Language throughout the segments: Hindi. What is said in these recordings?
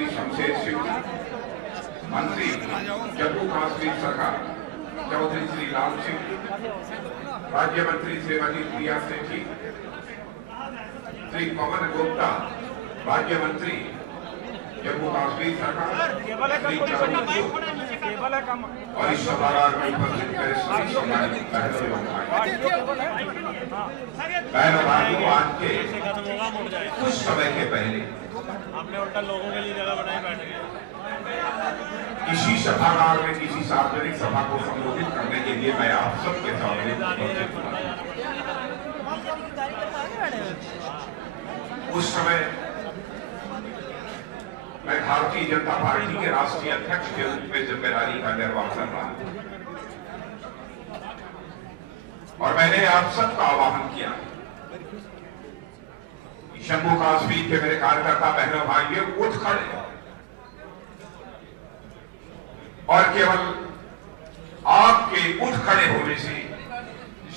श्री शमशेर सिंह जी, मंत्री जम्मू कश्मीर सरकार चौधरी श्री लाल सिंह जी, राज्य मंत्री श्रीमती प्रिया सिंह जी, श्री पवन गुप्ता, राज्य मंत्री जम्मू कश्मीर सरकार, और इस सभागार में उपस्थित मेरे सभी सम्मानित बहनों एवं भाइयों, आज के कुछ समय के पहले आपने उल्टा लोगों के लिए जगह बनाई बैठ गए। इसी सभागार में किसी सार्वजनिक सभा को संबोधित करने के लिए मैं आप सबके सामने उस समय मैं भारतीय जनता पार्टी के राष्ट्रीय अध्यक्ष के रूप में जिम्मेदारी का निर्वाह कर रहा हूं और मैंने आप सबका आह्वान किया, जम्मू कश्मीर के मेरे कार्यकर्ता बहनों भाइयों, उठ खड़े और केवल आपके उठ खड़े होने से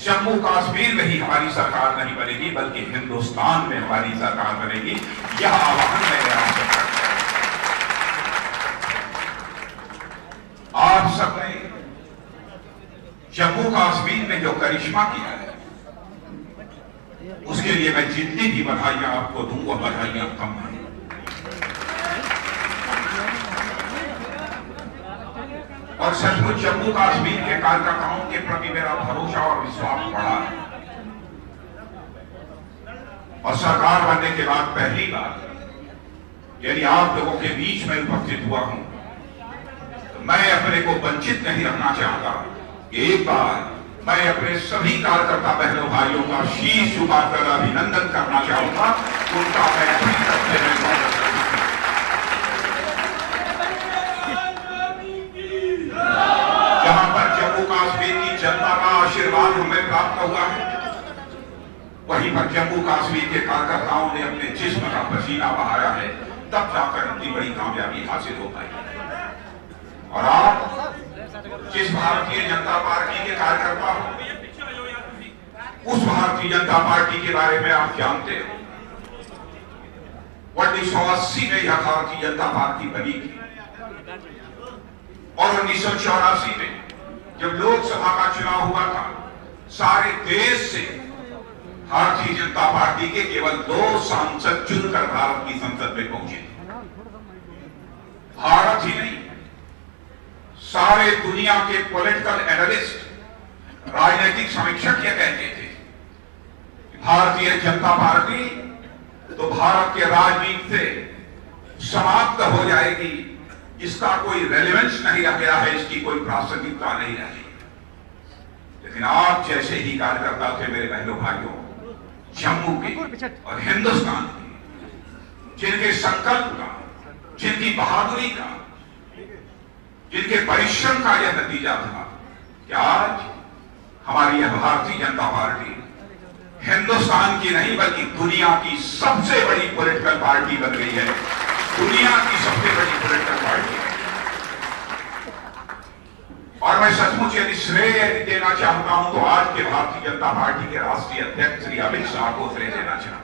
जम्मू कश्मीर में ही हमारी सरकार नहीं बनेगी, बल्कि हिंदुस्तान में हमारी सरकार बनेगी। यह आह्वान मैंने आपसे किया। आप सबने जम्मू कश्मीर में जो करिश्मा किया है, उसके लिए मैं जितनी भी बधाइयां आपको दूं, वो बधाइयां कम हैं। और सचमुच जम्मू कश्मीर के कार्यकर्ताओं के प्रति मेरा भरोसा और विश्वास बढ़ा है और सरकार बनने के बाद पहली बार यदि आप लोगों के बीच में उपस्थित हुआ हूं, तो मैं अपने को वंचित नहीं रखना चाहता। एक बार मैं अपने सभी कार्यकर्ता बहनों भाइयों का शीश झुकाकर अभिनंदन करना चाहूंगा, उनका मैं अपनी तरफ से स्वागत करता हूं। जहां पर जम्मू कश्मीर की जनता का आशीर्वाद हमें प्राप्त हुआ है, वहीं पर जम्मू कश्मीर के कार्यकर्ताओं ने अपने जिस्म का पसीना बहाया है, तब जाकर इतनी बड़ी कामयाबी हासिल हो पाई। और आप जिस भारतीय जनता पार्टी के कार्यकर्ता हो, उस भारतीय जनता पार्टी के बारे में आप जानते हो। 1980 में यह भारतीय जनता पार्टी बनी थी और 1984 में जब लोकसभा का चुनाव हुआ था, सारे देश से भारतीय जनता पार्टी के केवल 2 सांसद चुनकर भारत की संसद में पहुंचे। भारत ही नहीं, सारे दुनिया के पॉलिटिकल एनालिस्ट, राजनीतिक समीक्षक ये कहते थे कि भारतीय जनता पार्टी तो भारत के राजनीति से समाप्त हो जाएगी, इसका कोई रेलेवेंस नहीं रह गया है, इसकी कोई प्रासंगिकता नहीं रही। लेकिन आप जैसे ही कार्यकर्ता थे मेरे बहनों भाइयों, जम्मू के और हिंदुस्तान के, जिनके संकल्प का, जिनकी बहादुरी का, जिनके परिश्रम का यह नतीजा था कि आज हमारी यह भारतीय जनता पार्टी हिंदुस्तान की नहीं बल्कि दुनिया की सबसे बड़ी पॉलिटिकल पार्टी बन गई है। दुनिया की सबसे बड़ी पॉलिटिकल पार्टी। और मैं सचमुच यदि श्रेय देना चाहता हूं तो आज के भारतीय जनता पार्टी के राष्ट्रीय अध्यक्ष श्री अमित शाह को श्रेय देना चाहता हूं।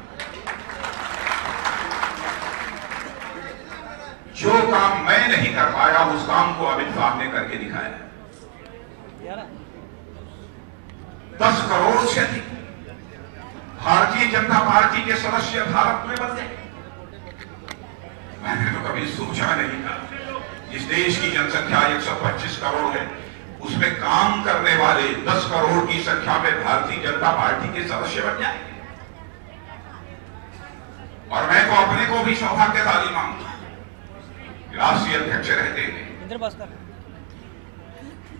जो काम मैं नहीं कर पाया, उस काम को अमित शाह ने करके दिखाया। 10 करोड़ से अधिक भारतीय जनता पार्टी के सदस्य भारत में बदले। मैंने तो कभी सोचा नहीं था इस देश की जनसंख्या 125 करोड़ है, उसमें काम करने वाले 10 करोड़ की संख्या में भारतीय जनता पार्टी के सदस्य बन जाएंगे। और मैं तो अपने को भी सौभाग्यशाली मानता हूं, राष्ट्रीय अध्यक्ष रहते हैं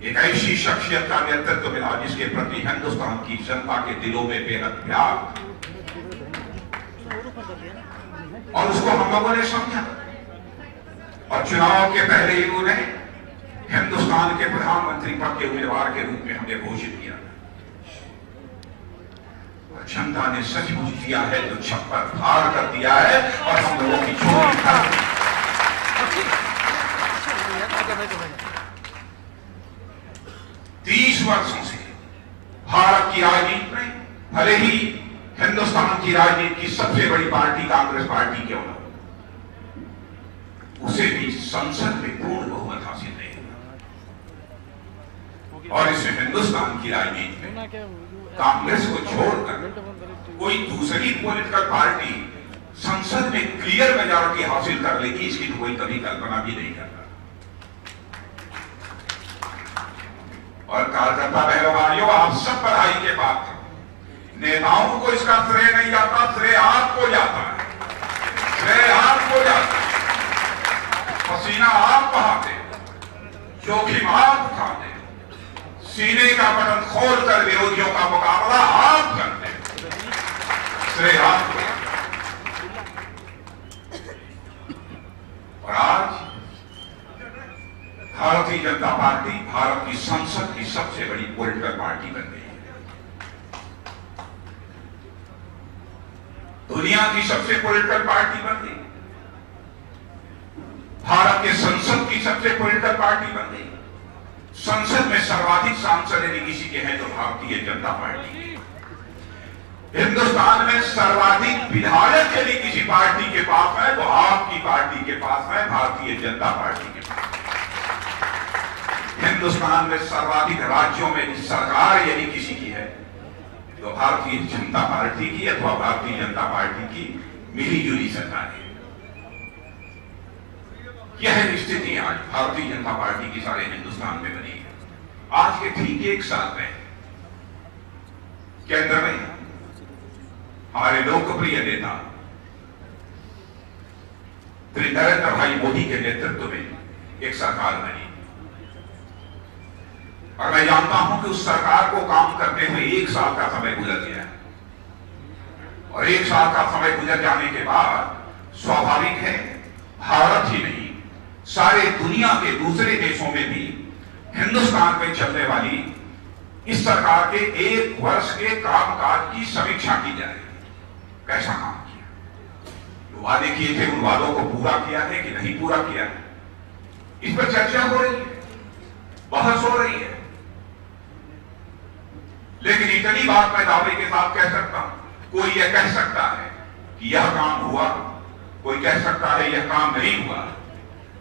एक ऐसी शख्सियत का नेतृत्व मिला जिसके प्रति हिंदुस्तान की जनता के दिलों में बेहद प्यार, और उसको हम लोगों ने समझा और चुनाव के पहले ही उन्हें हिंदुस्तान के प्रधानमंत्री पद के उम्मीदवार के रूप में हमने घोषित किया। और जनता ने सचमुच दिया है तो छप्पर फाड़ कर दिया है और हम लोगों की चोरी कर 30 वर्षों से भारत की राजनीति में भले ही हिंदुस्तान की राजनीति की सबसे बड़ी पार्टी कांग्रेस पार्टी क्यों न, उसे भी संसद में पूर्ण बहुमत हासिल नहीं हुआ। और इसमें हिंदुस्तान की राजनीति में कांग्रेस को छोड़कर कोई दूसरी पॉलिटिकल पार्टी संसद में क्लियर मेजॉरिटी हासिल कर लेगी, इसकी तो कोई कभी कल्पना भी नहीं करता। और कार्यकर्ता बहनों भाइयों, आप सब बधाई के पात्र। नेताओं को इसका श्रेय नहीं जाता, श्रेय आपको जाता है, श्रेय आपको जाता है। पसीना आप बहाते, जोखिम आप उठाते, सीने का बटन खोलकर विरोधियों का मुकाबला आप करते, श्रेय आपको। और आज भारतीय जनता पार्टी भारत की संसद की सबसे बड़ी पॉलिटिकल पार्टी बन गई है, दुनिया की सबसे पॉलिटिकल पार्टी बन गई, भारत के संसद की सबसे पॉलिटिकल पार्टी बन गई। संसद में सर्वाधिक सांसद यदि किसी के हैं तो भारतीय जनता पार्टी। हिंदुस्तान में सर्वाधिक विधायक यदि किसी पार्टी के पास है तो आपकी पार्टी के पास है, भारतीय जनता पार्टी के पास। हिंदुस्तान में सर्वाधिक राज्यों में सरकार यदि किसी की है तो भारतीय जनता पार्टी की अथवा भारतीय जनता पार्टी की मिलीजुली सरकार है। यह स्थिति आज भारतीय जनता पार्टी की सारे हिंदुस्तान में बनी है। आज के ठीक एक साल में केंद्र में हमारे लोकप्रिय नेता श्री नरेंद्र भाई मोदी के नेतृत्व में एक सरकार बनी और मैं जानता हूं कि उस सरकार को काम करते हुए एक साल का समय गुजर गया है। और एक साल का समय गुजर जाने के बाद स्वाभाविक है भारत ही नहीं सारे दुनिया के दूसरे देशों में भी हिंदुस्तान में चलने वाली इस सरकार के एक वर्ष के कामकाज की समीक्षा की जाए। कैसा काम किया, जो वादे किए थे उन वादों को पूरा किया है कि नहीं पूरा किया है, इस पर चर्चा हो रही है, बहस हो रही है। लेकिन इतनी बात मैं दावे के साथ कह सकता हूं, कोई यह कह सकता है कि यह काम हुआ, कोई कह सकता है यह काम नहीं हुआ,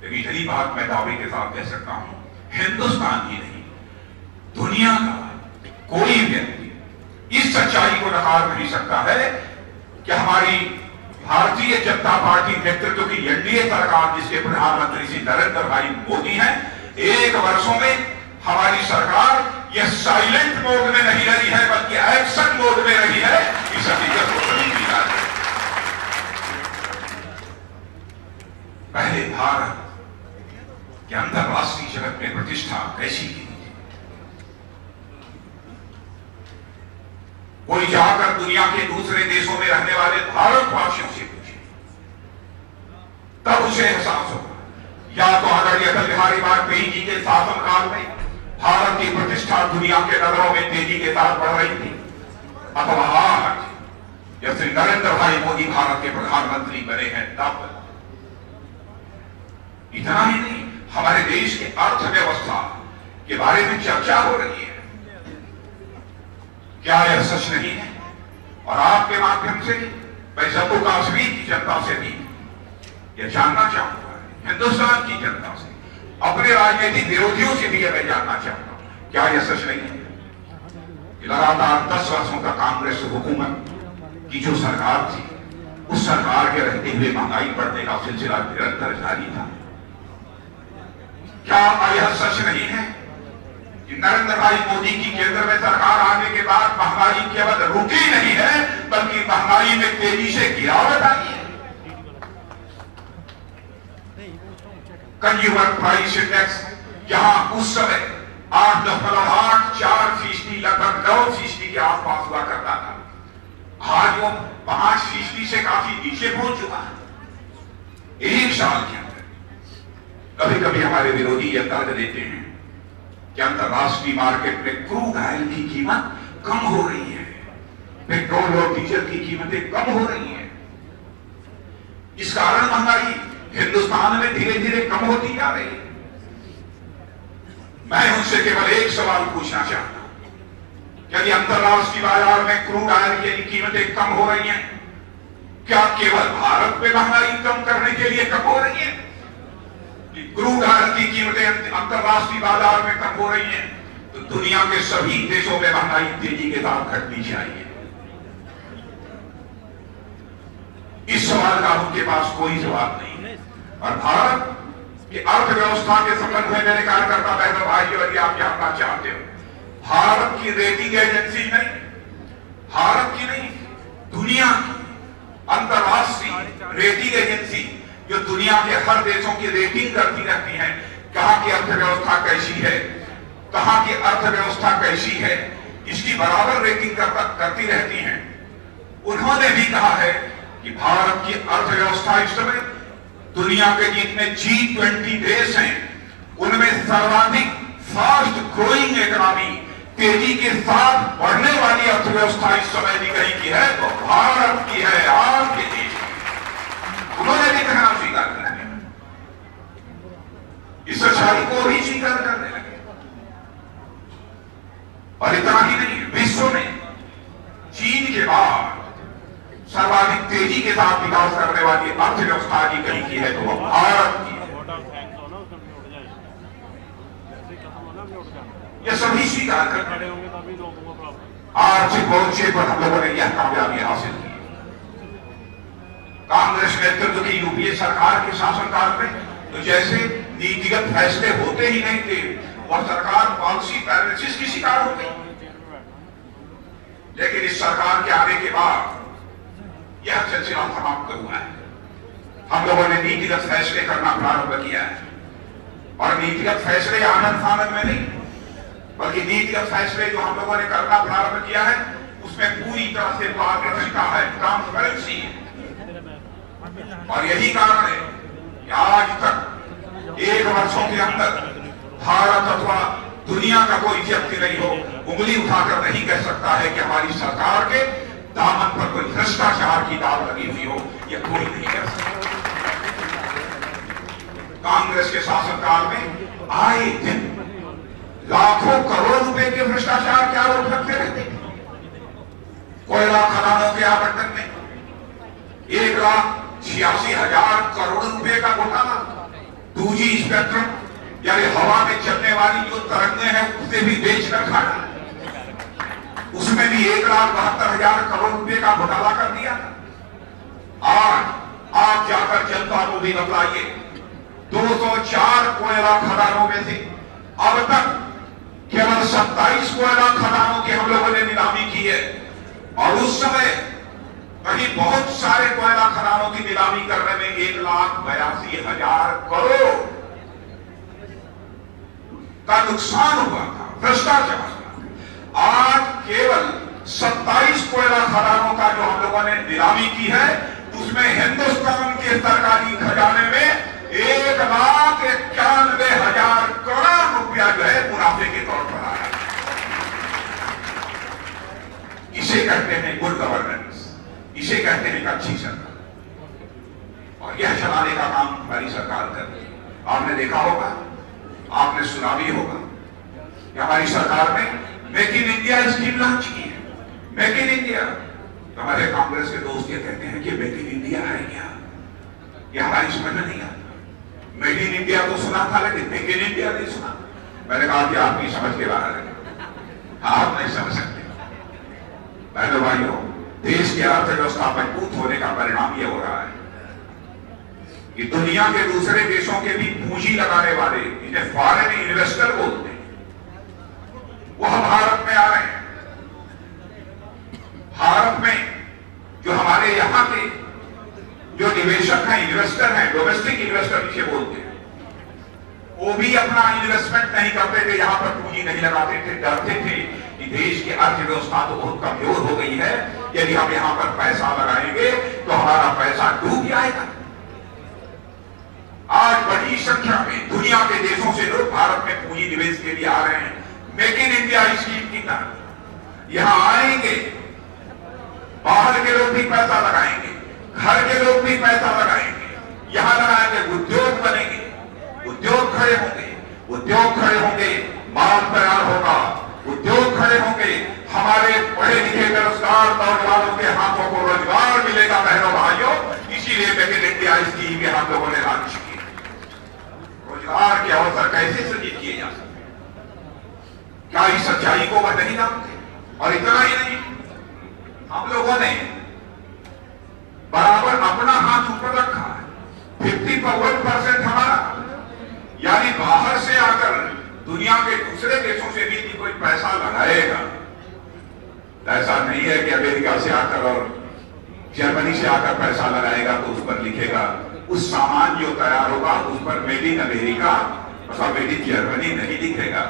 लेकिन इतनी बात मैं दावे के साथ कह सकता हूं, हिंदुस्तान ही नहीं दुनिया का कोई व्यक्ति इस सच्चाई को नकार नहीं सकता है कि हमारी भारतीय जनता पार्टी नेतृत्व की एनडीए सरकार, जिसके प्रधानमंत्री श्री नरेंद्र भाई मोदी हैं, एक वर्षों में हमारी सरकार यह साइलेंट मोड में नहीं रही है बल्कि एक्शन मोड में रही है। इस हकीकत को सभी स्वीकार है। पहले भारत के अंतरराष्ट्रीय जगत में प्रतिष्ठा कैसी की, कोई जाकर दुनिया के दूसरे देशों में रहने वाले भारतवासियों से पूछे तब उसे एहसास होगा। या तो आदरणीय अटल बिहारी वाजपेयी जी के शासनकाल में भारत की प्रतिष्ठा दुनिया के नगरों में तेजी के साथ बढ़ रही थी, अथवा आज जब श्री नरेंद्र भाई मोदी भारत के प्रधानमंत्री बने हैं तब। इतना ही नहीं, हमारे देश की अर्थव्यवस्था के बारे में चर्चा हो रही है। क्या यह सच नहीं है? और आपके माध्यम से मैं जम्मू कश्मीर की जनता से भी यह जानना चाहूंगा, हिंदुस्तान की जनता से, अपने राजनीतिक विरोधियों से भी यह मैं जानना चाहता हूं, क्या यह सच नहीं है कि लगातार 10 वर्षों का कांग्रेस हुकूमत की जो सरकार थी, उस सरकार के रहते हुए महंगाई बढ़ने का सिलसिला निरंतर जारी था? क्या यह सच नहीं है कि नरेंद्र भाई मोदी की केंद्र में सरकार आने के बाद महंगाई केवल रुकी नहीं है बल्कि महंगाई में तेजी से गिरावट आई है? कंज्यूमर प्राइस इंडेक्स जहां उस समय 8.84% लगभग 9% के आसपास हुआ करता था, आज वो 5% से काफी नीचे पहुंच चुका है एक साल के अंदर। कभी कभी हमारे विरोधी यह तर्क देते हैं कि अंतरराष्ट्रीय मार्केट में क्रूड ऑयल की कीमत कम हो रही है, पेट्रोल और डीजल की कीमतें कम हो रही हैं, इस कारण महंगाई हिंदुस्तान में धीरे धीरे कम होती जा रही है। मैं उनसे केवल एक सवाल पूछना चाहता हूं, यदि अंतरराष्ट्रीय बाजार में क्रूड ऑयल की कीमतें कम हो रही हैं, क्या केवल भारत में महंगाई कम करने के लिए कम हो रही है कि क्रूड ऑयल की कीमतें अंतरराष्ट्रीय बाजार में कम हो रही हैं, तो दुनिया के सभी देशों में महंगाई तेजी के साथ घटनी चाहिए। इस सवाल का उनके पास कोई जवाब नहीं है। और भारत की अर्थव्यवस्था के संबंध में मेरे कार्यकर्ता बहनों भाइयों, यदि आप जानना चाहते हो, भारत की रेटिंग एजेंसी नहीं, भारत की नहीं, दुनिया की अंतरराष्ट्रीय रेटिंग एजेंसी जो दुनिया के हर देशों की रेटिंग करती रहती है, कहां की अर्थव्यवस्था कैसी है, कहां की अर्थव्यवस्था कैसी है, इसकी बराबर रेटिंग करती रहती हैं। उन्होंने भी कहा है कि भारत की अर्थव्यवस्था इस समय दुनिया के जितने G20 देश हैं उनमें सर्वाधिक फास्ट ग्रोइंग इकोनॉमी, तेजी के साथ बढ़ने वाली अर्थव्यवस्था इस समय यदि कहीं की है तो भारत की है, आपके देश। उन्होंने भी कहना स्वीकार कर लिया, इस सच्चाई को भी स्वीकार करने लगे। और इतना ही नहीं, विश्व में चीन के बाद सर्वाधिक तेजी के साथ विकास करने वाली अर्थव्यवस्था की कहीं की है तो वह भारत की है। यह सभी स्वीकार करते हैं। आर्थिक मोर्चे पर हम लोगों ने यह कामयाबी हासिल की। कांग्रेस नेतृत्व की यूपीए सरकार के शासनकाल में तो जैसे नीतिगत फैसले होते ही नहीं थे, वह सरकार पॉलिसी पैरालिसिस की शिकार हो गई। लेकिन इस सरकार के आने के बाद यह सिलसिला समाप्त हुआ है। हम लोगों ने नीतिगत फैसले करना प्रारंभ किया है, और नीतिगत फैसले आनंद फानंद में नहीं, बल्कि नीतिगत फैसले जो हम लोगों ने करना प्रारंभ किया है उसमें पूरी तरह से पारदर्शिता है, ट्रांसपेरेंसी है। और यही कारण है कि आज तक 1 वर्षों के अंदर भारत अथवा दुनिया का कोई व्यक्ति नहीं हो, उंगली उठाकर नहीं कह सकता है कि हमारी सरकार के दामन पर कोई भ्रष्टाचार की दाग लगी हुई हो। यह कोई नहीं कर सकता। कांग्रेस के शासनकाल में आए दिन लाखों करोड़ रुपए के भ्रष्टाचार के आरोप लगते रहते थे। कोयला खदानों के आवंटन में 1,86,000 करोड़ रुपए का घोटाला, 2G स्पेक्ट्रम यानी हवा में चलने वाली जो तरंगें हैं उसे भी बेचकर खाना, उसमें भी 1,72,000 करोड़ रुपए का घोटाला कर दिया। आज आप जाकर जनता को भी बताइए, 204 कोयला खदानों में से अब तक केवल 27 कोयला खदानों की हम लोगों ने नीलामी की है, और उस समय कहीं बहुत सारे कोयला खदानों की नीलामी करने में 1,82,000 करोड़ का नुकसान हुआ था, भ्रष्टाचार। आज केवल 27 कोयला खदानों का जो हम लोगों ने नीलामी की है, उसमें हिंदुस्तान के सरकारी खजाने में 1,91,000 करोड़ रुपया जो है मुनाफे के तौर पर आया। इसे कहते हैं गुड गवर्नेंस, इसे कहते हैं अच्छी सरकार। और यह चलाने का काम हमारी सरकार कर रही है। आपने देखा होगा, आपने सुना भी होगा कि हमारी सरकार ने make in India scheme launch की है। मेक इन इंडिया, तो हमारे कांग्रेस के दोस्त ये कहते हैं कि मेक इन इंडिया है क्या, ये हमारी समझ में नहीं आता। मेड इन इंडिया तो सुना था, लेकिन मेक इन इंडिया नहीं सुना। मैंने कहा कि आपकी समझ के बाहर है, आप नहीं समझ सकते। बहनों भाइयों, देश की अर्थव्यवस्था मजबूत होने का परिणाम यह हो रहा है कि दुनिया के दूसरे देशों के भी पूंजी लगाने वाले, जिन्हें फॉरेन इन्वेस्टर बोलते हैं, वह भारत में आ रहे हैं। भारत में जो हमारे यहाँ के जो निवेशक हैं, इन्वेस्टर हैं, डोमेस्टिक इन्वेस्टर जिसे बोलते हैं, वो भी अपना इन्वेस्टमेंट नहीं करते थे, यहाँ पर पूंजी नहीं लगाते थे, डरते थे कि देश की अर्थव्यवस्था तो बहुत कमजोर हो गई है, यदि हम यहाँ पर पैसा लगाएंगे तो हमारा पैसा डूब जाएगा। आज बड़ी संख्या में दुनिया के देशों से लोग भारत में पूंजी निवेश के लिए आ रहे हैं। मेक इन इंडिया स्कीम की तरह यहां आएंगे, बाहर के लोग भी पैसा लगाएंगे, घर के लोग भी पैसा लगाएंगे, यहां लगाएंगे, उद्योग बनेंगे, उद्योग खड़े होंगे, उद्योग खड़े होंगे, माल तैयार होगा, उद्योग खड़े होंगे, हमारे पढ़े लिखे बेरोजगार नौजवानों के हाथों को रोजगार मिलेगा। बहनों भाइयों, इसीलिए मेक इन इंडिया स्कीम हम लोगों ने लॉन्च की। रोजगार के अवसर कैसे सृजित किए जा सकते, क्या इस सच्चाई को वह नहीं जानते? और इतना ही नहीं, हम लोगों ने बराबर अपना हाथ ऊपर रखा है। 51% हमारा, यानी बाहर से आकर दुनिया के दूसरे देशों से भी कोई पैसा लगाएगा, ऐसा नहीं है कि अमेरिका से आकर और जर्मनी से आकर पैसा लगाएगा तो उस पर लिखेगा, उस सामान जो तैयार होगा उस पर मेड इन अमेरिका अथवा मेड इन जर्मनी नहीं लिखेगा।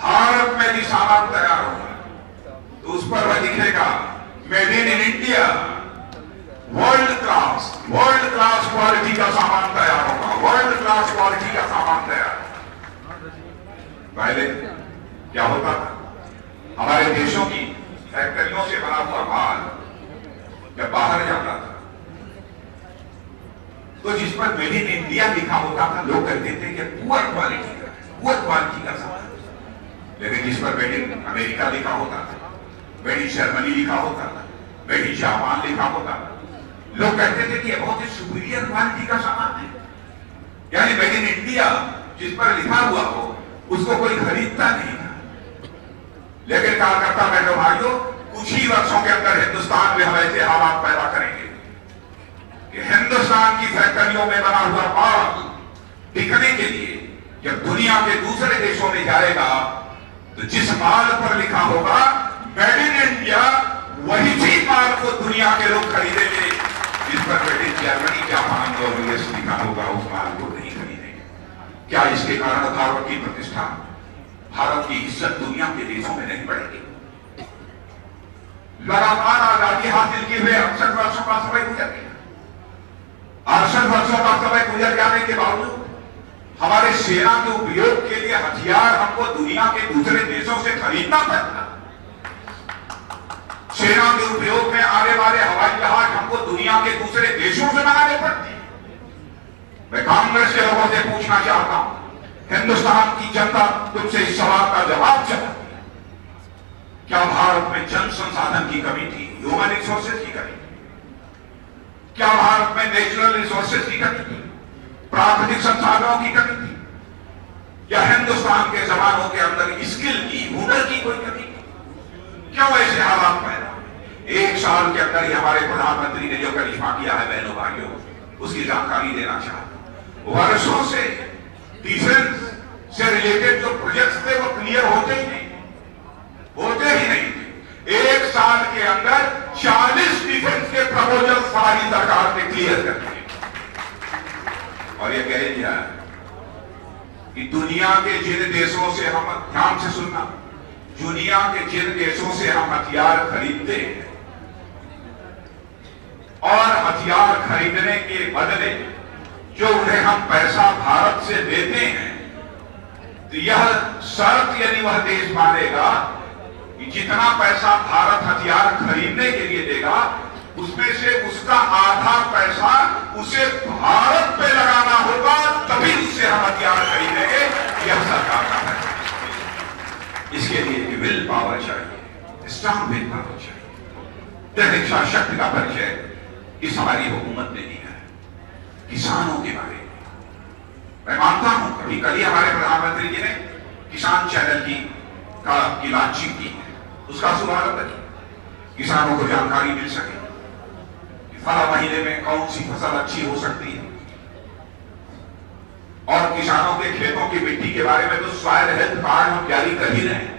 भारत में भी सामान तैयार होगा तो उस पर वह लिखेगा made in India. World class quality का सामान तैयार होगा, वर्ल्ड क्लास क्वालिटी का सामान तैयार। पहले क्या होता था, हमारे देशों की फैक्ट्रियों से बना हुआ माल जब बाहर जाता था तो जिस पर मेड इन इंडिया लिखा होता था लोग कहते थे कि पुअर क्वालिटी का सामान, लेकिन जिस पर मेड इन अमेरिका लिखा होता था, मेड इन जर्मनी लिखा होता था, मेड इन जापान लिखा होता था, लोग कहते थे कि यह बहुत ही सुपीरियर क्वालिटी का सामान है। यानी मेड इन इंडिया जिस पर लिखा हुआ हो उसको कोई खरीदता नहीं था। लेकिन कार्यकर्ता बहनों भाइयों, कुछ ही वर्षों के अंदर हिंदुस्तान में हम ऐसे हालात पैदा करेंगे कि हिंदुस्तान की फैक्ट्रियों में बना हुआ माल बिकने के लिए जब दुनिया के दूसरे देशों में जाएगा तो जिस माल पर लिखा होगा मेड इन इंडिया, वही चीज माल को दुनिया के लोग खरीदेंगे। जिस पर मेड इन जर्मनी, जापान और यूएस लिखा होगा उस माल को नहीं खरीदेंगे। क्या इसके कारण भारत की प्रतिष्ठा, भारत की इज्जत दुनिया के देशों में नहीं बढ़ेगी? लगातार आजादी हासिल किए हुए 68 वर्षों का समय गुजर गया। 68 वर्षों का समय गुजर जाने के बावजूद हमारे सेना के उपयोग के लिए हथियार हमको दुनिया के दूसरे देशों से खरीदना पड़ता। सेना के उपयोग में आने वाले हवाई जहाज हमको दुनिया के दूसरे देशों से मंगाने पड़ते। मैं कांग्रेस के लोगों से पूछना चाहता हूं, हिंदुस्तान की जनता तुमसे इस सवाल का जवाब चाहती है, क्या भारत में जन संसाधन की कमी थी, ह्यूमन रिसोर्सेज की कमी थी? क्या भारत में नेचुरल रिसोर्सेज की कमी थी, प्राकृतिक संसाधनों की कमी थी? या हिंदुस्तान के जवानों के अंदर स्किल की, हुनर की कोई कमी थी? क्यों ऐसे हालात पैदा? एक साल के अंदर ही हमारे प्रधानमंत्री ने जो करिश्मा किया है बहनों भाइयों, उसकी जानकारी देना चाहता हूं। वर्षों से डिफेंस से रिलेटेड जो प्रोजेक्ट्स थे वो क्लियर होते ही नहीं थे। एक साल के अंदर 40 डिफेंस के प्रपोजल सारी सरकार ने क्लियर कर दिए। और ये कह दिया कि दुनिया के जिन देशों से हम, ध्यान से सुनना, दुनिया के जिन देशों से हम हथियार खरीदते हैं और हथियार खरीदने के बदले जो उन्हें हम पैसा भारत से देते हैं, तो यह शर्त यदि वह देश मानेगा कि जितना पैसा भारत हथियार खरीदने के लिए देगा उसमें से उसका आधा पैसा उसे भारत पे लगाना होगा, तभी उससे हम हथियार खरीदेंगे। यह सरकार का है। इसके लिए विल पावर चाहिए, स्ट्रांग विल पावर चाहिए, दृढ़ इच्छा शक्ति का परिचय इस हमारी हुकूमत ने दिया है। किसानों के बारे में मैं मानता हूं, कभी कभी हमारे प्रधानमंत्री जी ने किसान चैनल की लॉन्चिंग की है, उसका शुभारंभ किया, किसानों को जानकारी मिल सके कि फला महीने में कौन सी फसल अच्छी हो सकती है। और किसानों के खेतों की मिट्टी के बारे में तो सॉइल हेल्थ कार्ड हम जारी कर ही रहे हैं।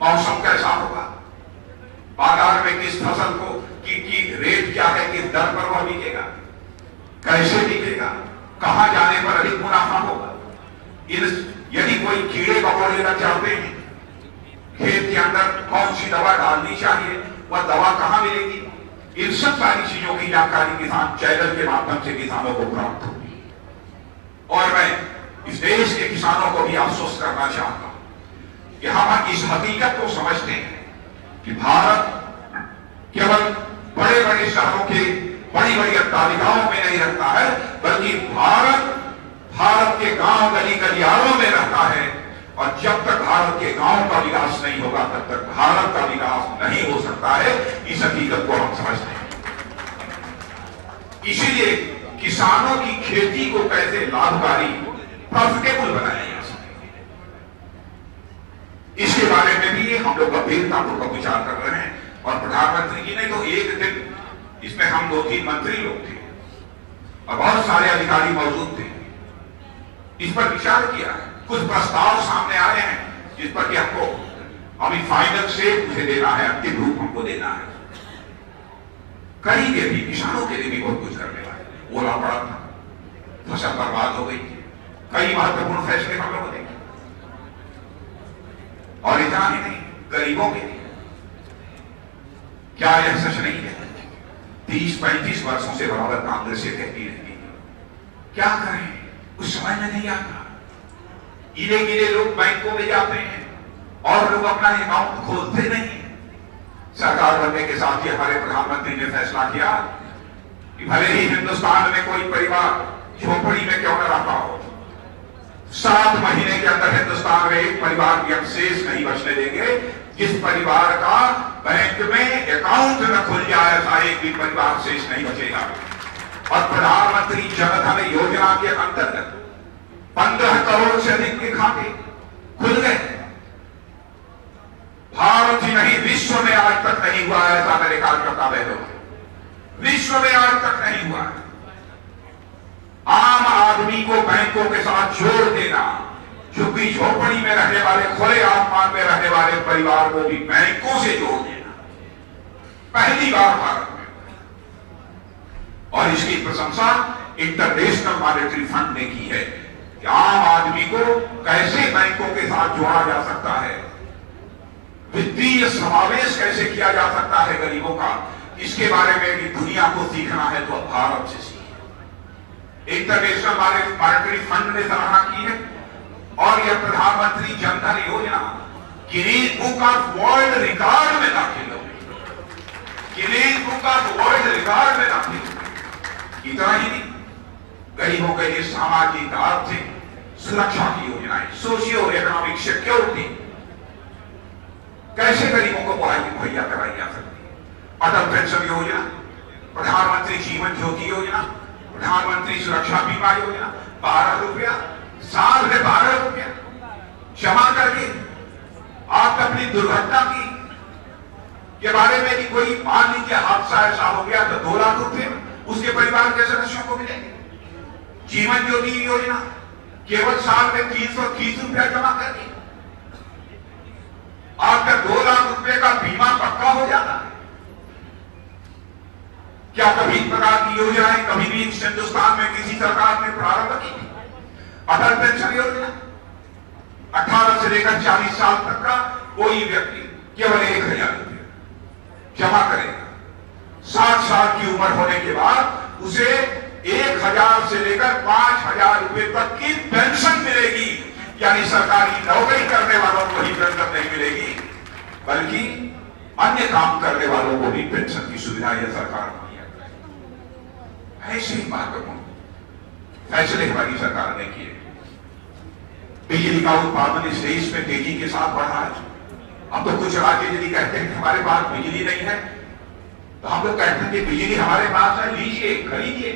मौसम कैसा होगा, बाजार में किस फसल को की रेट क्या है, किस दर पर वह बिकेगा, कैसे बिकेगा, कहां जाने पर अधिक मुनाफा होगा। यदि कोई कीड़े मकोड़े लग जाते हैं खेत के अंदर, कौन सी दवा डालनी चाहिए, वह दवा कहां मिलेगी, इन सब सारी चीजों की जानकारी किसान चैनल के माध्यम से किसानों को प्राप्त होगी। और मैं इस देश के किसानों को भी आश्वस्त करना चाहता हूं कि हम इस हकीकत को समझते हैं कि भारत केवल बड़े बड़े शहरों के बड़ी बड़ी अट्टालिकाओं में नहीं रहता है, बल्कि भारत के गांव गली गलियारों में रहता है। और जब तक भारत के गांव का विकास नहीं होगा तब तक भारत का विकास नहीं हो सकता है। इस हकीकत को हम समझते हैं। इसीलिए किसानों की खेती को कैसे लाभकारी, प्रॉफिटेबल बनाया जा सके, इसके बारे में भी हम लोग गंभीरतापूर्वक विचार कर रहे हैं। और प्रधानमंत्री जी ने तो एक दिन, इसमें हम 2-3 मंत्री लोग थे और बहुत सारे अधिकारी मौजूद थे, इस पर विचार किया है। कुछ प्रस्ताव सामने आए हैं जिस पर कि हमको अभी फाइनल से मुझे देना है, अंतिम रूप हमको देना है। कई के भी किसानों के लिए भी बहुत कुछ करने वाले, ओला पड़ा था, फसल बर्बाद हो गई, कई महत्वपूर्ण फैसले हम लोगों ने, और इतना ही नहीं, गरीबों के लिए। क्या यह सच नहीं है? 30-35 वर्षों से बराबर कांग्रेस ये कहती रहती है, क्या करें, कुछ समझ में नहीं आता। गिले गिले लोग बैंकों में जाते हैं और लोग अपना अकाउंट खोलते नहीं। सरकार बनने के साथ ही हमारे प्रधानमंत्री ने फैसला किया कि भले ही हिंदुस्तान में कोई परिवार झोपड़ी में क्यों न रहता हो, 7 महीने के अंदर हिंदुस्तान में एक परिवार भी अवशेष नहीं बचने देंगे जिस परिवार का बैंक में अकाउंट न खुल जाए, ऐसा एक भी परिवार शेष नहीं बचेगा। और प्रधानमंत्री जनधन योजना के अंतर्गत 15 करोड़ से अधिक के खाते खुल गए। भारत ही नहीं, विश्व में आज तक नहीं हुआ ऐसा मेरे कार्यकर्ता बहनों, विश्व में आज तक नहीं हुआ। आम आदमी को बैंकों के साथ जोड़ देना, झुग्गी झोपड़ी में रहने वाले, खुले आसमान में रहने वाले परिवार को भी बैंकों से जोड़ देना, पहली बार भारत में। और इसकी प्रशंसा इंटरनेशनल मॉनेटरी फंड ने की है कि आम आदमी को कैसे बैंकों के साथ जोड़ा जा सकता है, वित्तीय समावेश कैसे किया जा सकता है गरीबों का, इसके बारे में भी दुनिया को सीखना है तो भारत से सीखे। इंटरनेशनल मॉनेटरी फंड ने सराहना की है और यह प्रधानमंत्री जनधन योजना Guinness book of world record में दाखिल हो गई, Guinness book of world record में दाखिल हो गई। इतना ही नहीं, गरीबों के लिए सामाजिक आर्थिक सुरक्षा की योजनाएं, सोशियो इकोनॉमिक सिक्योरिटी, कैसे गरीबों को मुहैया कराई जा सकती है। अटल पेंशन योजना, प्रधानमंत्री जीवन ज्योति योजना, प्रधानमंत्री सुरक्षा बीमा योजना, 12 रुपया साल में, 12 रुपया जमा करके आप अपनी दुर्घटना की के बारे में भी कोई, मान लीजिए हादसा ऐसा हो गया तो 2 लाख रुपए उसके परिवार के सदस्यों को मिलेंगे। जीवन ज्योति योजना केवल साल में 330 रुपया जमा करके आपका 2 लाख रुपए का बीमा पक्का हो जाता है। क्या कभी इस प्रकार की योजनाएं कभी भी हिंदुस्तान में किसी सरकार ने प्रारंभ की थी? अटल पेंशन योजना 18 से लेकर 40 साल तक का कोई व्यक्ति केवल 1000 रुपये जमा करेगा। 60 साल की उम्र होने के बाद उसे 1000 से लेकर 5000 रुपए तक की पेंशन मिलेगी। यानी सरकारी नौकरी करने वालों को ही पेंशन नहीं मिलेगी, बल्कि अन्य काम करने वालों को भी पेंशन की सुविधा यह सरकार मुहैया करेगी। ऐसे ही महत्वपूर्ण फैसले हमारी सरकार ने किए। बिजली का उत्पादन इस देश में तेजी के साथ बढ़ा है। अब तो कुछ राज्य यदि कहते हैं कि हमारे पास बिजली नहीं है, तो हम लोग कहते हैं कि बिजली हमारे पास है, लीजिए, खरीदिए।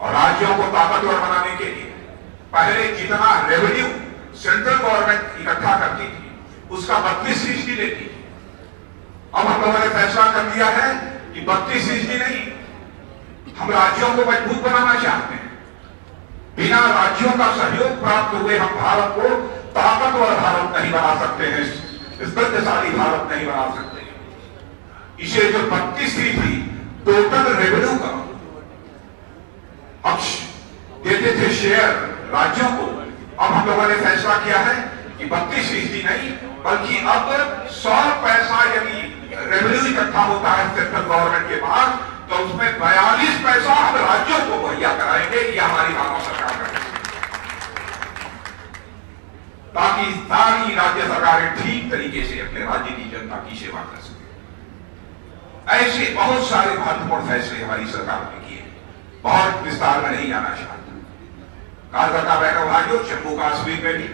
और राज्यों को ताकतवर बनाने के लिए पहले जितना रेवेन्यू सेंट्रल गवर्नमेंट इकट्ठा करती थी उसका 32% लेती थी। अब हम लोगों ने फैसला कर दिया है कि 32% नहीं, हम राज्यों को मजबूत बनाना चाहते हैं। बिना राज्यों का सहयोग प्राप्त हुए हम भारत को ताकतवर भारत नहीं बना सकते हैं, समृद्धशाली भारत नहीं बना सकते। इसे जो 32% टोटल रेवेन्यू का अक्ष देते थे शेयर राज्यों को, अब हम लोगों ने फैसला किया है कि 32% नहीं, बल्कि अब 100 पैसा यदि रेवेन्यू इकट्ठा होता है सेंट्रल गवर्नमेंट के पास, तो उसमें 42 पैसा हम राज्यों को मुहैया कराएंगे। ये हमारी भावना सरकार करेगी, ताकि सारी राज्य सरकारें ठीक तरीके से अपने राज्य की जनता की सेवा कर सके। ऐसे बहुत सारे महत्वपूर्ण फैसले हमारी सरकार ने किए। बहुत विस्तार में नहीं जाना चाहता। कार्यकर्ता बहनों भाइयों, जम्मू कश्मीर में भी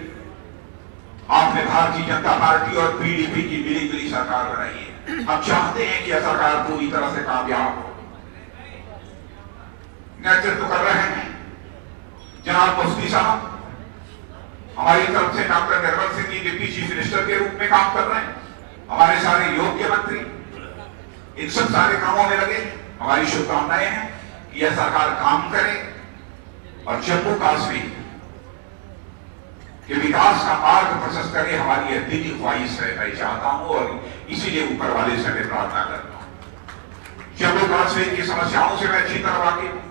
आपने भारतीय जनता पार्टी और पीडीपी की मिली सरकार बनाई है। हम चाहते हैं कि यह सरकार पूरी तरह से कामयाब हो। नेतृत्व कर रहे हैं जनाब मुफ्ती साहब, हमारी तरफ से doctor Nirmal Singh ji deputy chief minister के रूप में काम कर रहे हैं, हमारे सारे योग्य मंत्री इन सब सारे कामों में लगे। हमारी शुभकामनाएं हैं कि यह सरकार काम करे और जम्मू कश्मीर के विकास का मार्ग प्रशस्त करे। हमारी यह दिली ख्वाहिश है, मैं चाहता हूं और इसीलिए ऊपर वाले से मैं प्रार्थना करता हूं। जम्मू कश्मीर की समस्याओं से मैं अच्छी तरह वाकिफ हूं।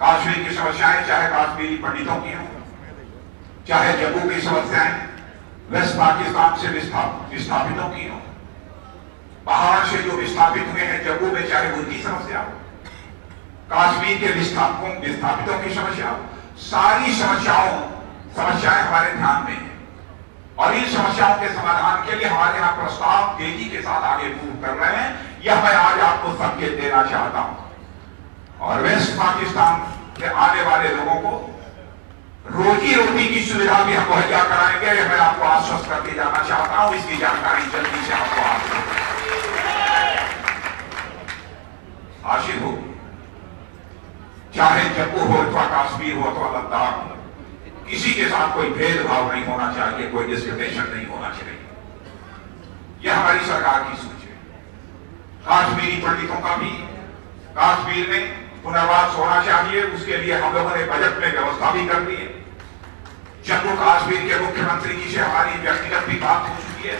कश्मीर की समस्याएं चाहे कश्मीरी पंडितों की हों, चाहे जम्मू की समस्याएं वेस्ट पाकिस्तान से विस्थापितों की हों, बाहर से जो विस्थापित हुए हैं जम्मू में चाहे उनकी समस्या हो, कश्मीर के विस्थापितों की समस्या हो, सारी समस्याएं हमारे ध्यान में है और इन समस्याओं के समाधान के लिए हमारे यहाँ प्रस्ताव तेजी के साथ आगे मूव कर रहे हैं। यह मैं आज आपको संकेत देना चाहता हूं और वेस्ट पाकिस्तान के आने वाले लोगों को रोजी रोटी की सुविधा भी हम मुहैया कराएंगे। यह मैं आपको आश्वस्त करके जाना चाहता हूं। इसकी जानकारी जल्दी से आपको हासिल होगी। चाहे जम्मू हो अथवा कश्मीर हो अथवा लद्दाख, किसी के साथ कोई भेदभाव नहीं होना चाहिए, कोई डिस्क्रिमिनेशन नहीं होना चाहिए। यह हमारी सरकार की सोच है। कश्मीरी पंडितों का भी कश्मीर में पुनर्वास होना चाहिए, उसके लिए हम लोगों ने बजट में व्यवस्था भी कर दी है। जम्मू कश्मीर के मुख्यमंत्री जी से हमारी व्यक्तिगत भी बात हो चुकी है।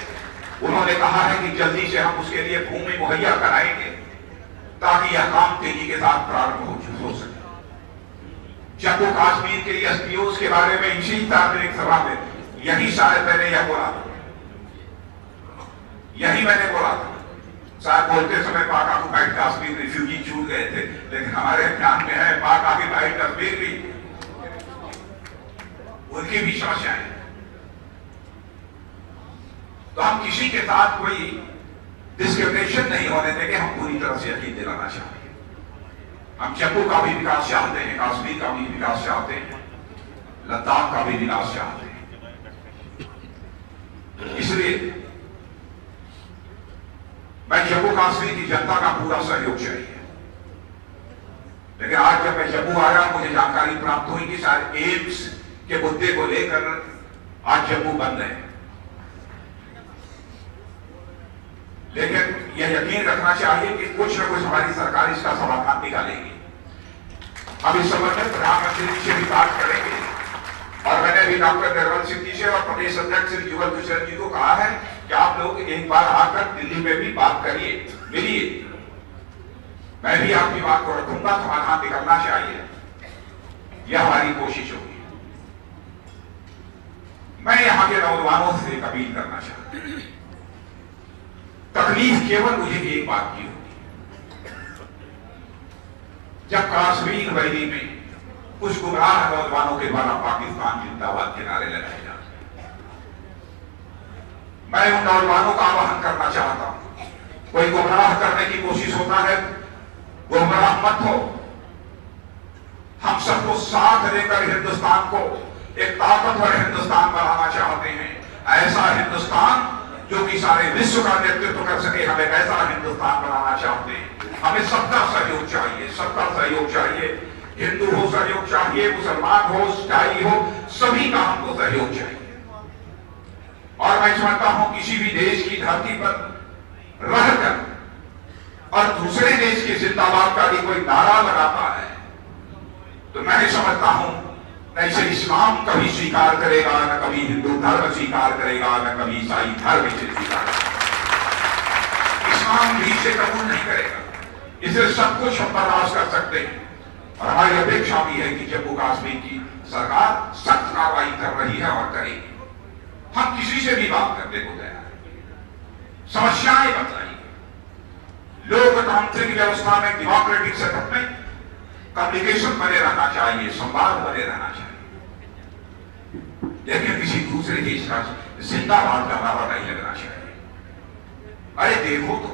उन्होंने कहा है कि जल्दी से हम उसके लिए भूमि मुहैया कराएंगे ताकि यह काम तेजी के साथ प्रारंभ हो सके। जम्मू कश्मीर के एसपीओ के बारे में इसी सार्वजनिक सभा में यही शायद मैंने यह बोला था, यही मैंने बोला था। शायद बोलते समय पाक ऑक्युपाइड कश्मीर रिफ्यूजी छूट गए थे, लेकिन हमारे ध्यान में है पाक ऑक्युपाइड कश्मीर भी, उनकी भी समस्याएं। तो हम किसी के साथ कोई डिस्क्रिमिनेशन नहीं होने देंगे। हम पूरी तरह से यकीन दिलाना चाहते हैं। हम जम्मू का भी विकास चाहते हैं, कश्मीर का भी विकास चाहते हैं, लद्दाख का भी विकास चाहते हैं। इसलिए मैं जम्मू कश्मीर की जनता का पूरा सहयोग चाहिए। लेकिन आज जब मैं जम्मू आया, मुझे जानकारी प्राप्त हुई कि शायद एम्स के मुद्दे को लेकर आज जम्मू बंद है। लेकिन यह यकीन रखना चाहिए कि कुछ न कुछ हमारी सरकार इसका समाधान निकालेगी। हम इस संबंध में प्रधानमंत्री जी से भी बात करेंगे और मैंने भी डॉक्टर निर्मल सिंह जी से और प्रदेश अध्यक्ष श्री युगल किशोर जी को कहा है कि आप लोग एक बार आकर दिल्ली में भी बात करिए, मिलिए। मैं भी आपकी बात को रखूंगा, समाधान निकलना चाहिए, यह हमारी कोशिश होगी। मैं यहां के नौजवानों से एक अपील करना चाहता हूं। तकलीफ केवल मुझे एक बात की होती, जब कश्मीर वैली में कुछ गुमराह नौजवानों के द्वारा पाकिस्तान जिंदाबाद के नारे लगाए जाते हैं। मैं उन नौजवानों का आह्वान करना चाहता हूं, कोई गुमराह करने की कोशिश होता है, गुमराह मत हो। हम सबको साथ लेकर हिंदुस्तान को एक ताकतवर हिंदुस्तान बनाना चाहते हैं। ऐसा हिंदुस्तान जो कि सारे विश्व का नेतृत्व कर सके। हम एक ऐसा हिंदुस्तान बनाना चाहते हैं। हमें सबका सहयोग चाहिए, सबका सहयोग चाहिए। हिंदू हो सहयोग चाहिए, मुसलमान हो, ईसाई हो, सभी का हमको सहयोग चाहिए। और मैं समझता हूं किसी भी देश की धरती पर रहकर और दूसरे देश के जिंदाबाद का भी कोई नारा लगाता है तो मैं समझता हूं न इसे इस्लाम कभी स्वीकार करेगा, न कभी हिंदू धर्म स्वीकार करेगा, न कभी ईसाई धर्म इसे स्वीकार करेगा। इस्लाम भी इसे कबूल नहीं करेगा। इसे सब कुछ हम बर्दाश्त कर सकते हैं और हमारी अपेक्षा भी है कि जम्मू कश्मीर की सरकार सख्त कार्रवाई कर रही है और करेगी। हम किसी से भी बात करने को तैयार हैं, समस्याएं बताइए। लोकतांत्रिक व्यवस्था में, डेमोक्रेटिक सेटअप में कम्युनिकेशन बने रहना चाहिए, संवाद बने रहना चाहिए, लेकिन किसी दूसरे देश का जिंदाबाद का नारा नहीं लगना चाहिए। अरे देखो तो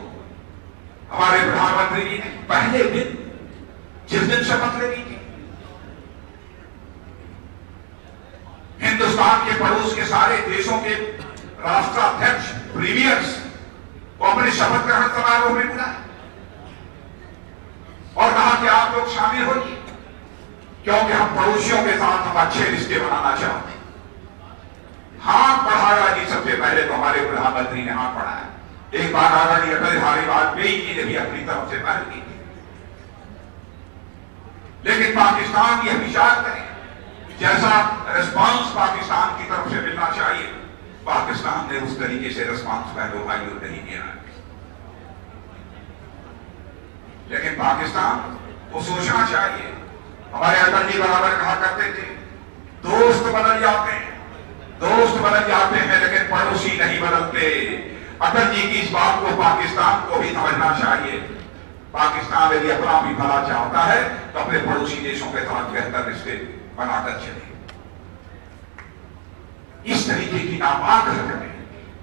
हमारे प्रधानमंत्री जी ने पहले दिन जिस दिन शपथ लेनी थी, हिंदुस्तान के पड़ोस के सारे देशों के राष्ट्राध्यक्ष, प्रीमियर्स को अपने शपथ ग्रहण समारोह में बुलाया। आप लोग शामिल होइए, क्योंकि हम पड़ोसियों के साथ हम अच्छे रिश्ते बनाना चाहते हैं। हाथ बढ़ाया जी, सबसे पहले तो हमारे प्रधानमंत्री ने हाथ बढ़ाया। एक बार आदरणीय अटल बिहारी वाजपेयी जी ने भी अपनी तरफ से पहल की, लेकिन पाकिस्तान ये विचार करें जैसा रिस्पांस पाकिस्तान की तरफ से मिलना चाहिए, पाकिस्तान ने उस तरीके से रिस्पांस पहले भाइयों नहीं किया है। लेकिन पाकिस्तान को सोचना चाहिए, हमारे अटल जी बराबर कहा करते थे, दोस्त बदल जाते हैं, दोस्त बदल जाते हैं लेकिन पड़ोसी नहीं बदलते। अटल जी की इस बात को पाकिस्तान को भी समझना चाहिए। पाकिस्तान यदि अपना भी भला चाहता है तो अपने पड़ोसी देशों के साथ बेहतर रिश्ते बनाकर चले। इस तरीके की नापाक हरकतें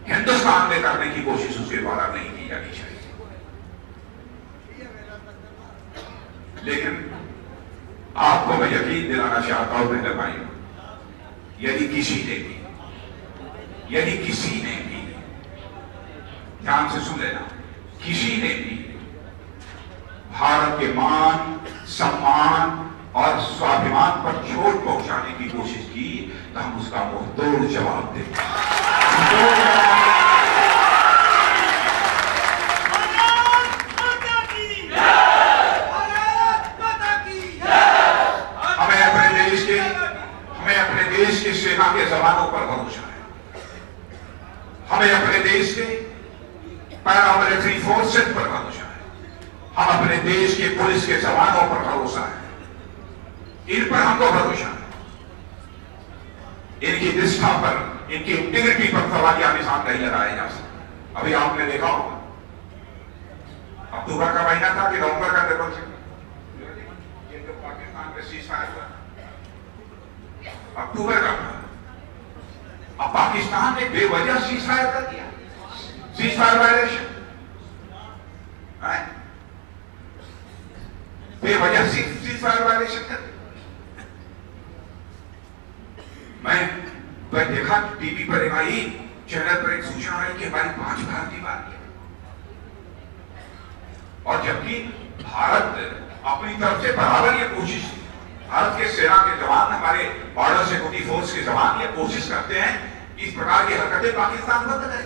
हिंदुस्तान में करने की कोशिश उसके द्वारा नहीं की जानी चाहिए। लेकिन आपको मैं यकीन दिलाना चाहता हूं मेरे भाइयों, यदि किसी ने भी ध्यान से सुन लेना, किसी ने भी भारत के मान, सम्मान और स्वाभिमान पर चोट पहुंचाने की कोशिश की तो हम उसका मुंहतोड़ जवाब देंगे। हमें अपने देश के सेना के जवानों पर भरोसा है, हमें अपने देश के पैरामिलिट्री फोर्सेस पर भरोसा है, हम अपने देश के पुलिस के जवानों पर भरोसा है, इन पर हमको भरोसा है। इनकी निष्ठा पर, इनकी इंटीग्रिटी पर सवालिया निशान नहीं लगाया जा सकता। अभी आपने देखा होगा, अक्टूबर का महीना था कि नवंबर का देखो, ये तो पाकिस्तान में सीज़फायर हुआ, अक्टूबर का था। अब पाकिस्तान ने बेवजह सीज़फायर कर दिया, सीज़फायर वायलेशन, बेवजह सीज़फायर वायलेशन कर। मैं देखा टीवी पर एक आई, चैनल पर एक सूचना आई कि हमारी 5 भारतीय मार दिए, और जबकि भारत अपनी तरफ से बराबर ये कोशिश, भारत के सेना के जवान, हमारे बॉर्डर सिक्योरिटी फोर्स के जवान ये कोशिश करते हैं कि इस प्रकार की हरकतें पाकिस्तान बंद करे,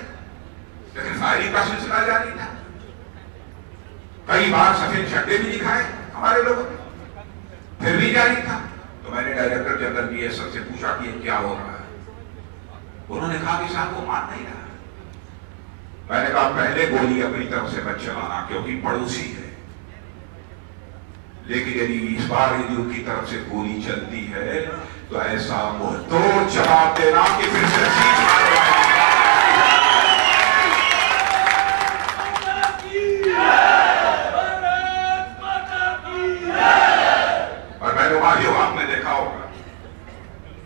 लेकिन फायरिंग का सिलसिला जारी था। कई बार सफेद झंडे भी दिखाए हमारे लोगों ने, फिर भी जारी था। तो मैंने डायरेक्टर जनरल बीएसएफ से पूछा कि ये क्या हो रहा है। उन्होंने कहा कि साहब वो मान नहीं रहा। मैंने कहा पहले गोली अपनी तरफ से मत चलाना क्योंकि पड़ोसी है, लेकिन यदि इस बार यदि उनकी तरफ से गोली चलती है तो ऐसा मुंहतोड़ जवाब देना कि फिर से और मैंने भाइयों आपने देखा होगा,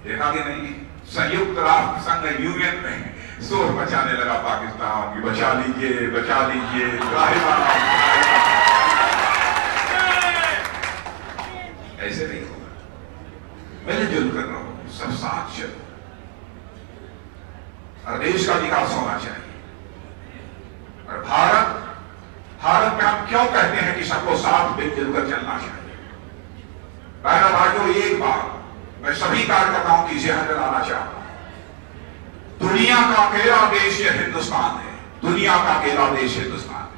देखा कि नहीं, संयुक्त राष्ट्र संघ यूनियन में शोर मचाने लगा पाकिस्तान की, बचा लीजिए बचा लीजिए, ऐसे नहीं होगा। मिलजुल कर रहो, सब साथ चलो, और देश का विकास होना चाहिए। और भारत में हम क्यों कहते हैं कि सबको साथ मिलजुल कर चलना चाहिए? पहला भाइयों, एक बात मैं सभी कार्यकर्ताओं की ज़हन दिलाना चाहता हूं, दुनिया का अकेला देश ये हिंदुस्तान है, दुनिया का अकेला देश हिंदुस्तान है।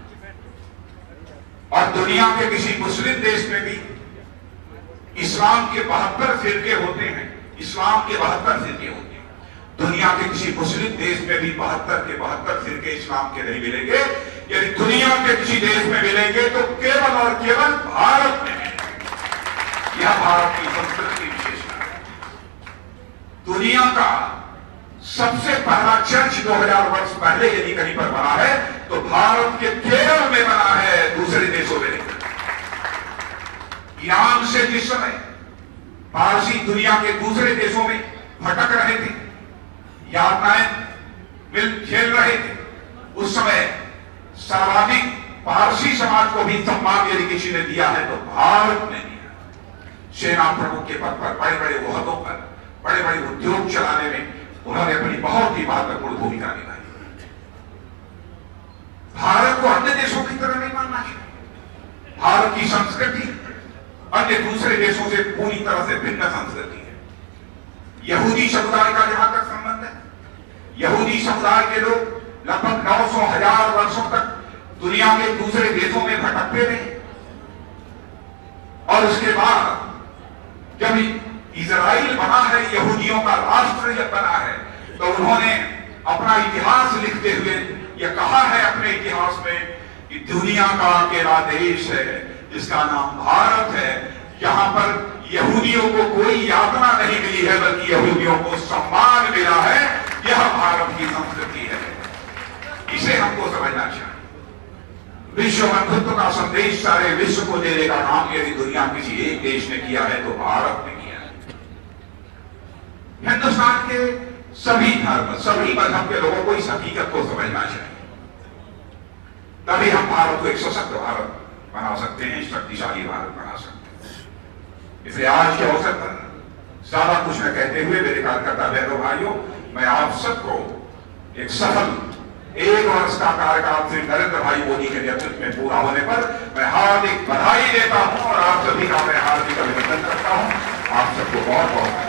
और दुनिया के किसी मुस्लिम देश में भी इस्लाम के 72 फिरके होते हैं, इस्लाम के 72 फिरके होते हैं। दुनिया के किसी मुस्लिम देश में भी 72 के 72 फिरके इस्लाम के नहीं मिलेंगे। यदि दुनिया के किसी देश में मिलेंगे तो केवल और केवल भारत में है। यह भारत की संस्कृति की विशेषता है। दुनिया का सबसे पहला चर्च 2000 वर्ष पहले यदि कहीं पर बना है तो भारत के केरल में बना है, दूसरे देशों में नहीं। ईरान से जिस समय पारसी दुनिया के दूसरे देशों में भटक रहे थे, यातनाएं खेल रहे थे, उस समय सर्वाधिक पारसी समाज को भी सम्मान यदि किसी ने दिया है तो भारत ने दिया। सेना प्रमुख के पद पर, बड़े बड़े ओहदों पर, बड़े बड़े उद्योग चलाने में उन्होंने अपनी बहुत ही महत्वपूर्ण भूमिका निभाई। भारत को अन्य देशों की तरह नहीं मानना चाहिए। भारत की संस्कृति, अन्य दूसरे देशों से पूरी तरह से भिन्न संस्कृति है। यहूदी समुदाय का जहां तक संबंध है, यहूदी समुदाय के लोग लगभग 900,000 वर्षों तक दुनिया के दूसरे देशों में भटकते रहे, और उसके बाद जब इजराइल बना है, यहूदियों का राष्ट्र जब बना है, तो उन्होंने अपना इतिहास लिखते हुए यह कहा है अपने इतिहास में कि दुनिया का अकेला देश है जिसका नाम भारत है, जहां पर यहूदियों को कोई यातना नहीं मिली है बल्कि यहूदियों को सम्मान मिला है। यह भारत की संस्कृति है, इसे हमको समझना चाहिए। विश्व बंधुत्व का संदेश सारे विश्व को देने का काम यदि दुनिया किसी एक देश ने किया है तो भारत ने किया है। हिंदुस्तान के सभी धर्म, सभी मजहब के लोगों को इस हकीकत को समझना चाहिए, तभी हम भारत को एक सशक्त भारत बना सकते हैं, शक्तिशाली भारत बना सकते हैं। इसलिए आज के अवसर पर ज्यादा कुछ न कहते हुए मेरे कार्यकर्ता बहनों भाइयों, मैं आप सबको एक सफल 1 वर्ष का कार्यकाल श्री नरेंद्र भाई मोदी के नेतृत्व में पूरा होने पर मैं हार्दिक बधाई देता हूं और आप सभी का मैं हार्दिक अभिनंदन करता हूं। आप सबको बहुत बहुत